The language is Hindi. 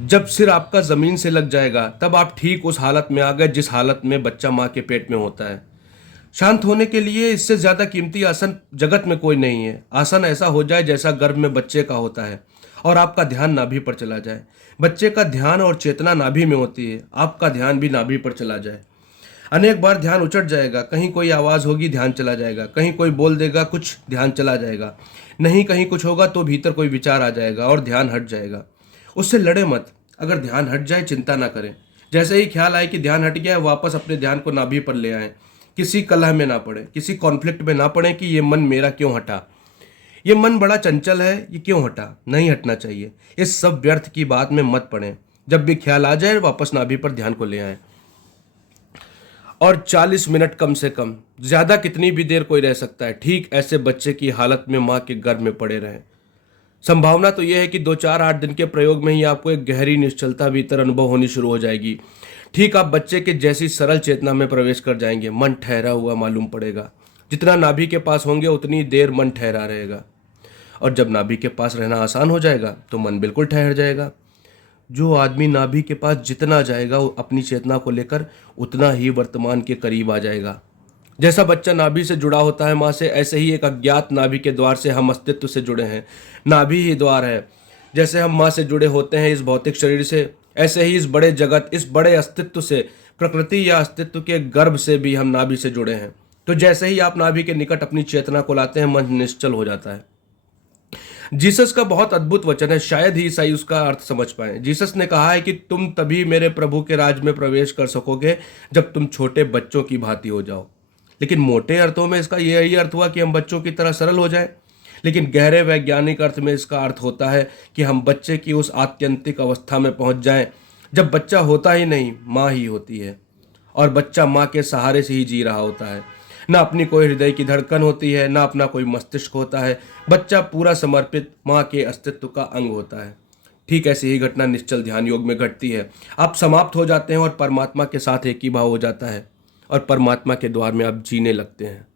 जब सिर आपका ज़मीन से लग जाएगा तब आप ठीक उस हालत में आ गए जिस हालत में बच्चा माँ के पेट में होता है। शांत होने के लिए इससे ज़्यादा कीमती आसन जगत में कोई नहीं है। आसन ऐसा हो जाए जैसा गर्भ में बच्चे का होता है और आपका ध्यान नाभि पर चला जाए। बच्चे का ध्यान और चेतना नाभि में होती है, आपका ध्यान भी नाभि पर चला जाए। अनेक बार ध्यान उचट जाएगा, कहीं कोई आवाज़ होगी ध्यान चला जाएगा, कहीं कोई बोल देगा कुछ ध्यान चला जाएगा, नहीं कहीं कुछ होगा तो भीतर कोई विचार आ जाएगा और ध्यान हट जाएगा। उससे लड़े मत। अगर ध्यान हट जाए चिंता ना करें। जैसे ही ख्याल आए कि ध्यान हट गया है, वापस अपने ध्यान को नाभि पर ले आए। किसी कलह में ना पड़े, किसी कॉन्फ्लिक्ट में ना पड़े कि ये मन मेरा क्यों हटा, ये मन बड़ा चंचल है, ये क्यों हटा। नहीं हटना चाहिए। इस सब व्यर्थ की बात में मत पड़े। जब भी ख्याल आ जाए वापस नाभि पर ध्यान को ले आए। और 40 मिनट कम से कम, ज़्यादा कितनी भी देर कोई रह सकता है, ठीक ऐसे बच्चे की हालत में माँ के गर्भ में पड़े रहें। संभावना तो यह है कि 2 4 8 दिन के प्रयोग में ही आपको एक गहरी निश्चलता भीतर अनुभव होनी शुरू हो जाएगी। ठीक आप बच्चे के जैसी सरल चेतना में प्रवेश कर जाएंगे। मन ठहरा हुआ मालूम पड़ेगा। जितना नाभि के पास होंगे उतनी देर मन ठहरा रहेगा। और जब नाभि के पास रहना आसान हो जाएगा तो मन बिल्कुल ठहर जाएगा। जो आदमी नाभि के पास जितना जाएगा वो अपनी चेतना को लेकर उतना ही वर्तमान के करीब आ जाएगा। जैसा बच्चा नाभि से जुड़ा होता है माँ से, ऐसे ही एक अज्ञात नाभि के द्वार से हम अस्तित्व से जुड़े हैं। नाभि ही द्वार है। जैसे हम माँ से जुड़े होते हैं इस भौतिक शरीर से, ऐसे ही इस बड़े जगत, इस बड़े अस्तित्व से, प्रकृति या अस्तित्व के गर्भ से भी हम नाभि से जुड़े हैं। तो जैसे ही आप नाभि के निकट अपनी चेतना को लाते हैं मन निश्चल हो जाता है। जीसस का बहुत अद्भुत वचन है, शायद ही ईसाई उसका अर्थ समझ पाए। जीसस ने कहा है कि तुम तभी मेरे प्रभु के राज में प्रवेश कर सकोगे जब तुम छोटे बच्चों की भांति हो जाओ। लेकिन मोटे अर्थों में इसका यही अर्थ हुआ कि हम बच्चों की तरह सरल हो जाएं। लेकिन गहरे वैज्ञानिक अर्थ में इसका अर्थ होता है कि हम बच्चे की उस आत्यंतिक अवस्था में पहुंच जाएं जब बच्चा होता ही नहीं, माँ ही होती है और बच्चा माँ के सहारे से ही जी रहा होता है। ना अपनी कोई हृदय की धड़कन होती है, ना अपना कोई मस्तिष्क होता है। बच्चा पूरा समर्पित माँ के अस्तित्व का अंग होता है। ठीक ऐसी ही घटना निश्चल ध्यान योग में घटती है। आप समाप्त हो जाते हैं और परमात्मा के साथ एक ही भाव हो जाता है और परमात्मा के द्वार में आप जीने लगते हैं।